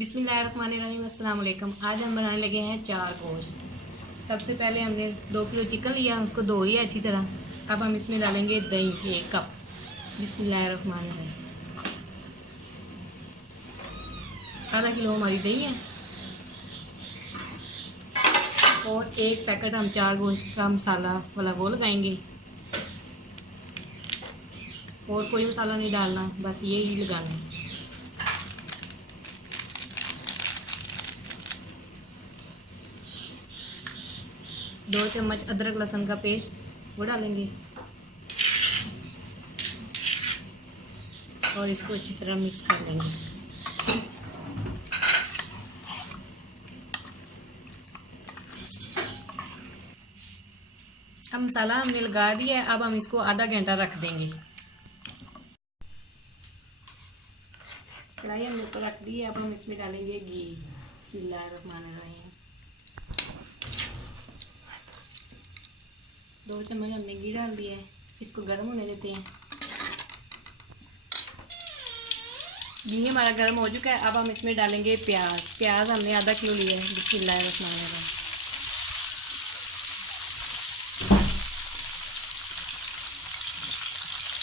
बिस्मिल्लाहिर्रहमानिर्रहीम। अस्सलाम वालेकुम। आज हम बनाने लगे हैं चार गोश्त। सबसे पहले हमने 2 किलो चिकन लिया, उसको धो लिया अच्छी तरह। अब हम इसमें डालेंगे दही 1 कप। बिस्मिल्लाहिर्रहमानिर्रहीम। आधा किलो हमारी दही है और 1 पैकेट हम चार गोश्त का मसाला वाला वो लगाएंगे। और कोई मसाला नहीं डालना, बस ये ही लगाना है। दो चम्मच अदरक लहसुन का पेस्ट वो डालेंगे और इसको अच्छी तरह मिक्स कर लेंगे। अब मसाला हमने लगा दिया है, अब हम इसको आधा घंटा रख देंगे। कढ़ाई हमने ऊपर रख दी है, अब हम इसमें डालेंगे घी। बिस्मिल्लाहिर्रहमानिर्रहीम। 2 चम्मच हमने घी डाल दिया है, इसको गर्म होने देते हैं। घी हमारा गर्म हो चुका है, अब हम इसमें डालेंगे प्याज। प्याज हमने आधा किलो लिया है। बिस्मिल्लाहिर्रहमानिर्रहीम।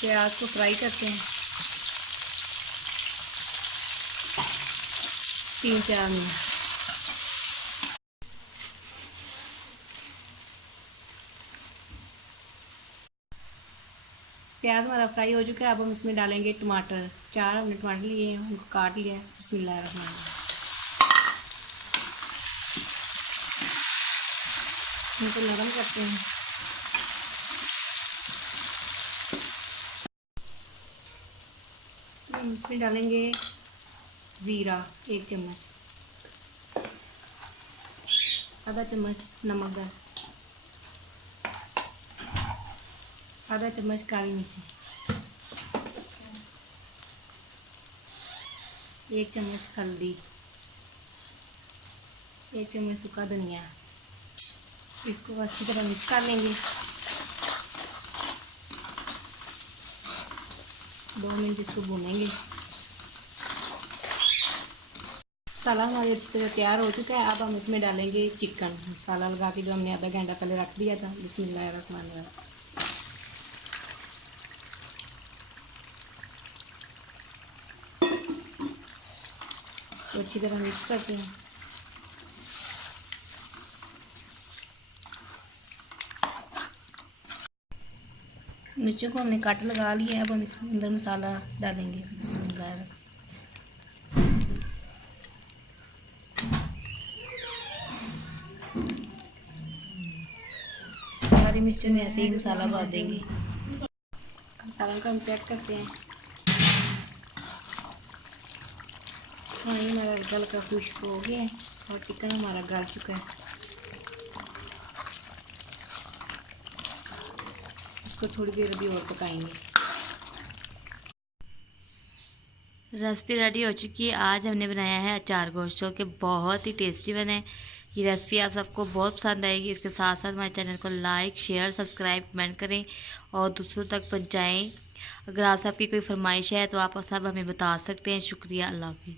प्याज को फ्राई करते हैं 3-4 मिनट। प्याज हमारा फ्राई हो चुका है, अब हम इसमें डालेंगे टमाटर। 4 हमने टमाटर लिए हैं, उनको काट लिया है। बिस्मिल्लाहिर्रहमानिर्रहीम। इनको नरम करते हैं। हम इसमें डालेंगे ज़ीरा 1 चम्मच, आधा चम्मच नमक, आधा चम्मच काली मिर्ची, 1 चम्मच हल्दी, 1 चम्मच सूखा धनिया। इसको अच्छी तरह मिक्स कर लेंगे। 2 मिनट इसको भूनेंगे। मसाला हमारी अच्छी तरह तैयार हो चुका है, अब हम इसमें डालेंगे चिकन। मसाला लगा के जो हमने आधा घंटा पहले रख दिया था। बिस्मिल्लाहिर्रहमानिर्रहीम। तो अच्छी तरह मिक्स करते हैं। मिर्चों को हमने काट लगा लिया है, अब हम इसमें अंदर मसाला डालेंगे। बिस्मिल्लाह। सारी मिर्चों में ऐसे ही मसाला भर देंगे। मसाला को हम चेक करते हैं। हाँ, ये हमारा हल्का हल्का खुश्क हो गया है और चिकन हमारा गल चुका है। इसको थोड़ी देर अभी और पकाएंगे। रेसिपी रेडी हो चुकी है। आज हमने बनाया है अचार गोश्त, जो कि बहुत ही टेस्टी बना है। ये रेसिपी आप सबको बहुत पसंद आएगी। इसके साथ साथ हमारे चैनल को लाइक, शेयर, सब्सक्राइब, कमेंट करें और दूसरों तक पहुंचाएं। अगर आप सबकी कोई फरमाइश है तो आप सब हमें बता सकते हैं। शुक्रिया। अल्लाह हाफिज़।